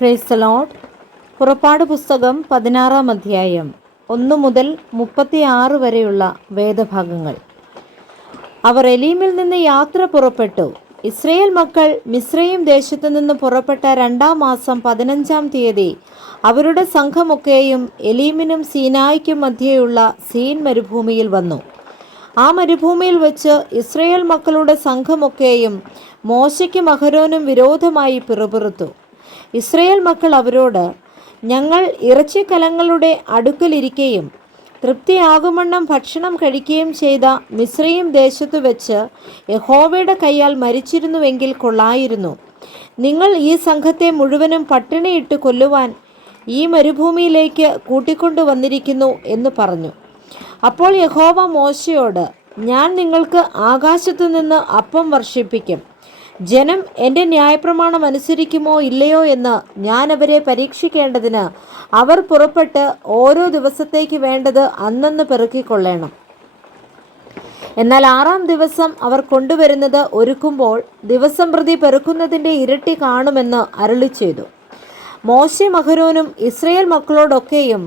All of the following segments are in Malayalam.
Praise the Lord. പുറപ്പാട് പുസ്തകം 16-ാം അധ്യായം 1 മുതൽ 36 വരെയുള്ള വേദഭാഗങ്ങൾ. അവർ എലീമിൽ നിന്ന് യാത്ര പുറപ്പെട്ടു. ഇസ്രയേൽ മക്കൾ മിസ്രയീം ദേശത്തു നിന്ന് പുറപ്പെട്ട 2-ാം മാസം 15-ാം തീയതി അവരുടെ സംഘമൊക്കെയും എലീമിനും സീനായിക്കും മധ്യേയുള്ള സീൻ മരുഭൂമിയിൽ വന്നു. ആ മരുഭൂമിയിൽ വെച്ച് ഇസ്രയേൽ മക്കളുടെ സംഘമൊക്കെയും മോശയ്ക്കും അഹരോനും വിരോധമായി പിറുപിറുത്തു. ഇസ്രയേൽ മക്കൾ അവരോട്, ഞങ്ങൾ ഇറച്ചിക്കലങ്ങളുടെ അടുക്കലിരിക്കുകയും തൃപ്തിയാകുമണ്ണം ഭക്ഷണം കഴിക്കുകയും ചെയ്ത മിസ്രയീം ദേശത്തു വെച്ച് യഹോവയുടെ കയ്യാൽ മരിച്ചിരുന്നുവെങ്കിൽ കൊള്ളായിരുന്നു. നിങ്ങൾ ഈ സംഘത്തെ മുഴുവനും പട്ടിണിയിട്ട് കൊല്ലുവാൻ ഈ മരുഭൂമിയിലേക്ക് കൂട്ടിക്കൊണ്ടു വന്നിരിക്കുന്നു എന്ന് പറഞ്ഞു. അപ്പോൾ യഹോവ മോശയോട്, ഞാൻ നിങ്ങൾക്ക് ആകാശത്തു നിന്ന് അപ്പം വർഷിപ്പിക്കും. ജനം എൻ്റെ ന്യായപ്രമാണം അനുസരിക്കുമോ ഇല്ലയോ എന്ന് ഞാൻ അവരെ പരീക്ഷിക്കേണ്ടതിന് അവർ പുറപ്പെട്ട് ഓരോ ദിവസത്തേക്ക് വേണ്ടത് അന്നന്ന് പെറുക്കിക്കൊള്ളേണം. എന്നാൽ 6-ാം ദിവസം അവർ കൊണ്ടുവരുന്നത് ഒരുക്കുമ്പോൾ ദിവസം പ്രതി പെറുക്കുന്നതിൻ്റെ ഇരട്ടി കാണുമെന്ന് അരുളിച്ചെയ്തു. മോശയും അഹരോനും ഇസ്രയേൽ മക്കളോടൊക്കെയും,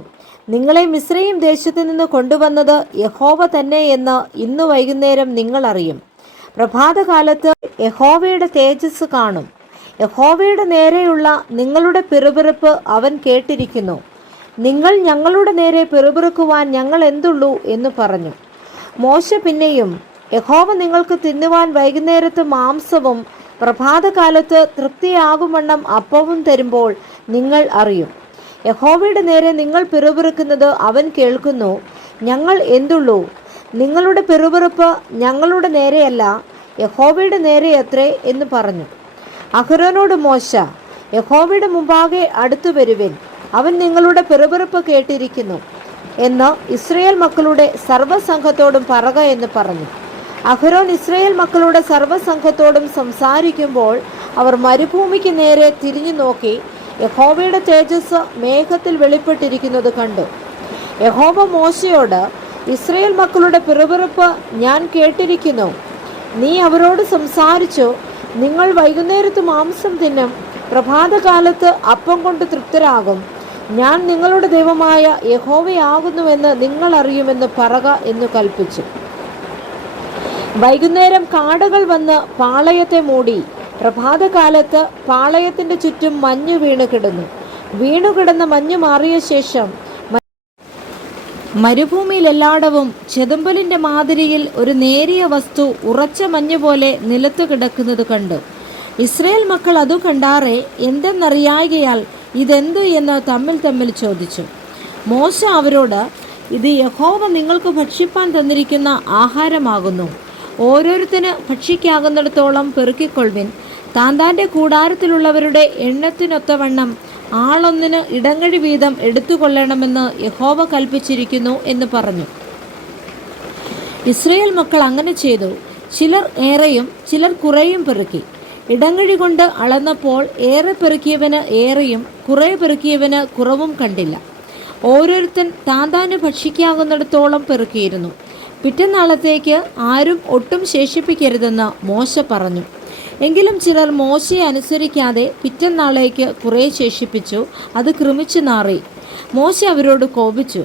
നിങ്ങളെ മിസ്രയീം ദേശത്തു നിന്ന് കൊണ്ടുവന്നത് യഹോവ തന്നെ എന്ന് ഇന്ന് വൈകുന്നേരം നിങ്ങൾ അറിയും. പ്രഭാതകാലത്ത് യഹോവയുടെ തേജസ് കാണും. യഹോവയുടെ നേരെയുള്ള നിങ്ങളുടെ പിറുപിറുപ്പ് അവൻ കേട്ടിരിക്കുന്നു. നിങ്ങൾ ഞങ്ങളുടെ നേരെ പിറുപിറുക്കുവാൻ ഞങ്ങൾ എന്തുള്ളൂ എന്ന് പറഞ്ഞു. മോശ പിന്നെയും, യഹോവ നിങ്ങൾക്ക് തിന്നുവാൻ വൈകുന്നേരത്ത് മാംസവും പ്രഭാതകാലത്ത് തൃപ്തിയാകുമണ്ണം അപ്പവും തരുമ്പോൾ നിങ്ങൾ അറിയും. യഹോവയുടെ നേരെ നിങ്ങൾ പിറുപിറുക്കുന്നത് അവൻ കേൾക്കുന്നു. ഞങ്ങൾ എന്തുള്ളൂ? നിങ്ങളുടെ പിറുപിറുപ്പ് ഞങ്ങളുടെ നേരെയല്ല, യഹോവയുടെ നേരെയത്രേ എന്ന് പറഞ്ഞു. അഹരോനോട് മോശ, യഹോവയുടെ മുമ്പാകെ അടുത്തു വരുവിൻ, അവൻ നിങ്ങളുടെ പിറുപിറുപ്പ് കേട്ടിരിക്കുന്നു എന്ന് ഇസ്രയേൽ മക്കളുടെ സർവ്വസംഘത്തോടും പറക എന്ന് പറഞ്ഞു. അഹരോൻ ഇസ്രയേൽ മക്കളുടെ സർവ്വസംഘത്തോടും സംസാരിക്കുമ്പോൾ അവർ മരുഭൂമിക്ക് നേരെ തിരിഞ്ഞു നോക്കി യഹോവയുടെ തേജസ് മേഘത്തിൽ വെളിപ്പെട്ടിരിക്കുന്നത് കണ്ടു. യഹോവ മോശയോട്, ഇസ്രയേൽ മക്കളുടെ പിറുപിറുപ്പ് ഞാൻ കേട്ടിരിക്കുന്നു. നീ അവരോട് സംസാരിച്ചു, നിങ്ങൾ വൈകുന്നേരത്ത് മാംസം തിന്നും, പ്രഭാതകാലത്ത് അപ്പം കൊണ്ട് തൃപ്തരാകും. ഞാൻ നിങ്ങളുടെ ദൈവമായ യഹോവയാകുന്നുവെന്ന് നിങ്ങൾ അറിയുമെന്ന് പറക എന്ന് കൽപ്പിച്ചു. വൈകുന്നേരം കാടകൾ വന്ന് പാളയത്തെ മൂടി. പ്രഭാതകാലത്ത് പാളയത്തിൻ്റെ ചുറ്റും മഞ്ഞ് വീണുകിടന്ന മഞ്ഞ് മാറിയ ശേഷം മരുഭൂമിയിലെല്ലായിടവും ചെതുമ്പലിൻ്റെ മാതിരിയിൽ ഒരു നേരിയ വസ്തു ഉറച്ച മഞ്ഞ് പോലെ നിലത്ത് കിടക്കുന്നത് കണ്ടു. ഇസ്രയേൽ മക്കൾ അതു കണ്ടാറെ എന്തെന്നറിയായികയാൽ ഇതെന്തു എന്ന് തമ്മിൽ ചോദിച്ചു. മോശ അവരോട്, ഇത് യഹോവ നിങ്ങൾക്ക് ഭക്ഷിപ്പാൻ തന്നിരിക്കുന്ന ആഹാരമാകുന്നു. ഓരോരുത്തന് ഭക്ഷിക്കാകുന്നിടത്തോളം പെറുക്കിക്കൊള്ളുവിൻ. താന്താൻ്റെ കൂടാരത്തിലുള്ളവരുടെ എണ്ണത്തിനൊത്തവണ്ണം ആളൊന്നിന് ഇടങ്ങഴി വീതം എടുത്തുകൊള്ളണമെന്ന് യഹോവ കൽപ്പിച്ചിരിക്കുന്നു എന്ന് പറഞ്ഞു. ഇസ്രയേൽ മക്കൾ അങ്ങനെ ചെയ്തു. ചിലർ ഏറെയും ചിലർ കുറേയും പെറുക്കി. ഇടങ്ങഴി കൊണ്ട് അളന്നപ്പോൾ ഏറെ പെറുക്കിയവന് ഏറെയും കുറേ പെറുക്കിയവന് കുറവും കണ്ടില്ല. ഓരോരുത്തൻ താന്താന് ഭക്ഷിക്കാകുന്നിടത്തോളം പെറുക്കിയിരുന്നു. പിറ്റന്നാളത്തേക്ക് ആരും ഒട്ടും ശേഷിപ്പിക്കരുതെന്ന് മോശ പറഞ്ഞു. എങ്കിലും ചിലർ മോശയെ അനുസരിക്കാതെ പിറ്റന്നാളേക്ക് കുറേ ശേഷിപ്പിച്ചു. അത് കൃമിച്ചു നാറി. മോശ അവരോട് കോപിച്ചു.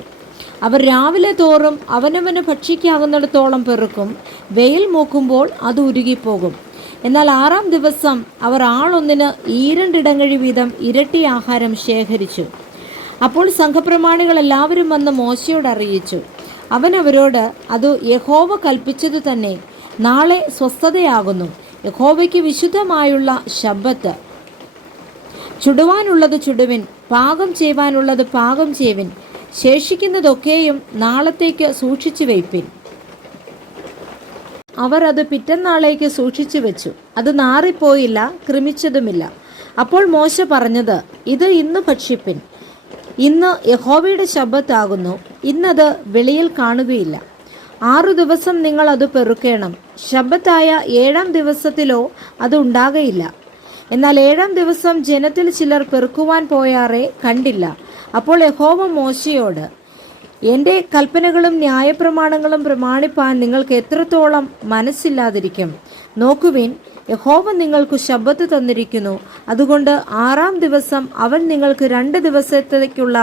അവർ രാവിലെ തോറും അവനവന് ഭക്ഷിക്കാകുന്നിടത്തോളം പെറുക്കും. വെയിൽ മൂക്കുമ്പോൾ അത് ഉരുകിപ്പോകും. എന്നാൽ 6-ാം ദിവസം അവർ ആളൊന്നിന് 2 ഇടങ്ങഴി വീതം ഇരട്ടി ആഹാരം ശേഖരിച്ചു. അപ്പോൾ സംഘപ്രമാണികൾ എല്ലാവരും വന്ന് മോശയോട് അറിയിച്ചു. അവൻ അവരോട്, അത് യഹോവ കൽപ്പിച്ചതു തന്നെ. നാളെ സ്വസ്ഥതയാകുന്നു. യഹോവയ്ക്ക് വിശുദ്ധമായുള്ള ശബ്ബത്ത്. ചുടുവാനുള്ളത് ചുടുവിൻ, പാകം ചെയ്യുവാനുള്ളത് പാകം ചെയ്യുവിൻ. ശേഷിക്കുന്നതൊക്കെയും നാളത്തേക്ക് സൂക്ഷിച്ചു വയ്പ്പിൻ. അവർ അത് പിറ്റന്നാളേക്ക് സൂക്ഷിച്ചു വെച്ചു. അത് നാറിപ്പോയില്ല, കൃമിച്ചതുമില്ല. അപ്പോൾ മോശ പറഞ്ഞത്, ഇത് ഇന്ന് ഭക്ഷിപ്പിൻ. ഇന്ന് യഹോവയുടെ ശബ്ബത്താകുന്നു. ഇന്നത് വെളിയിൽ കാണുകയില്ല. 6 ദിവസം നിങ്ങൾ അത് പെറുക്കേണം. ശബ്ബത്തായ 7-ാം ദിവസത്തിലോ അത് ഉണ്ടാകയില്ല. എന്നാൽ 7-ാം ദിവസം ജനത്തിൽ ചിലർ പെറുക്കുവാൻ പോയാറെ കണ്ടില്ല. അപ്പോൾ യഹോവ മോശയോട്, എൻ്റെ കൽപ്പനകളും ന്യായപ്രമാണങ്ങളും പ്രമാണിപ്പാൻ നിങ്ങൾക്ക് എത്രത്തോളം മനസ്സില്ലാതിരിക്കും? നോക്കുവിൻ, യഹോവ നിങ്ങൾക്ക് ശബ്ബത്ത് തന്നിരിക്കുന്നു. അതുകൊണ്ട് 6-ാം ദിവസം അവൻ നിങ്ങൾക്ക് 2 ദിവസത്തേക്കുള്ള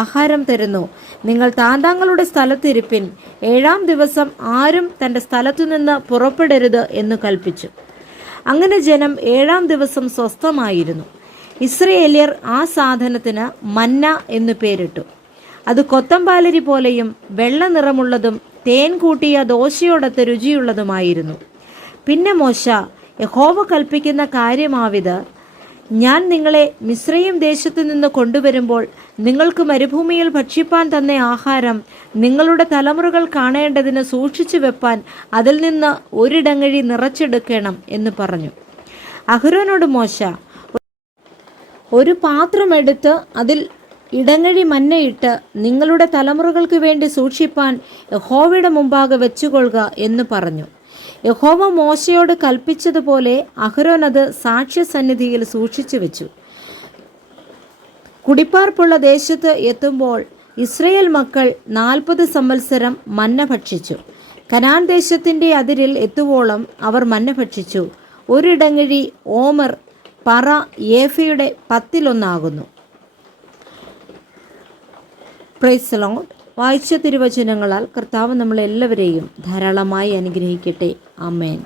ആഹാരം തരുന്നു. നിങ്ങൾ താന്താങ്ങളുടെ സ്ഥലത്തിരിപ്പിൻ. 7-ാം ദിവസം ആരും തൻ്റെ സ്ഥലത്തുനിന്ന് പുറപ്പെടരുത് എന്ന് കൽപ്പിച്ചു. അങ്ങനെ ജനം 7-ാം ദിവസം സ്വസ്ഥമായിരുന്നു. ഇസ്രയേല്യർ ആ സാധനത്തിന് മന്ന എന്നു പേരിട്ടു. അത് കൊത്തമ്പാലരി പോലെയും വെള്ള നിറമുള്ളതും തേൻ കൂട്ടിയ ദോശയോടൊത്ത് രുചിയുള്ളതുമായിരുന്നു. പിന്നെ മോശ, യഹോവ കൽപ്പിക്കുന്ന കാര്യമാവിത്: ഞാൻ നിങ്ങളെ മിസ്രയീം ദേശത്തു നിന്ന് കൊണ്ടുവരുമ്പോൾ നിങ്ങൾക്ക് മരുഭൂമിയിൽ ഭക്ഷിപ്പാൻ തന്ന ആഹാരം നിങ്ങളുടെ തലമുറകൾ കാണേണ്ടതിന് സൂക്ഷിച്ചു വെപ്പാൻ അതിൽ നിന്ന് ഒരിടങ്ങഴി നിറച്ചെടുക്കണം എന്ന് പറഞ്ഞു. അഹരോനോട് മോശ, ഒരു പാത്രമെടുത്ത് അതിൽ ഇടങ്ങഴി മന്നയിട്ട് നിങ്ങളുടെ തലമുറകൾക്ക് വേണ്ടി സൂക്ഷിപ്പാൻ യഹോവയുടെ മുമ്പാകെ വെച്ചുകൊള്ളുക എന്ന് പറഞ്ഞു. യഹോവ മോശയോട് കൽപ്പിച്ചതുപോലെ അഹരോൻ അത് സാക്ഷ്യസന്നിധിയിൽ സൂക്ഷിച്ചു വെച്ചു. കുടിപ്പാർപ്പുള്ള ദേശത്ത് എത്തുമ്പോൾ ഇസ്രയേൽ മക്കൾ 40 സംവത്സരം മന്ന ഭക്ഷിച്ചു. കനാൻ ദേശത്തിൻ്റെ അതിരിൽ എത്തുവോളം അവർ മന്ന ഭക്ഷിച്ചു. ഒരിടങ്ങഴി ഓമർ പറ ഏഫയുടെ 10 പ്രൈസ് ദി ലോർഡ്. വായിച്ച തിരുവചനങ്ങളാൽ കർത്താവ് നമ്മളെല്ലാവരെയും ധാരാളമായി അനുഗ്രഹിക്കട്ടെ. ആമേൻ.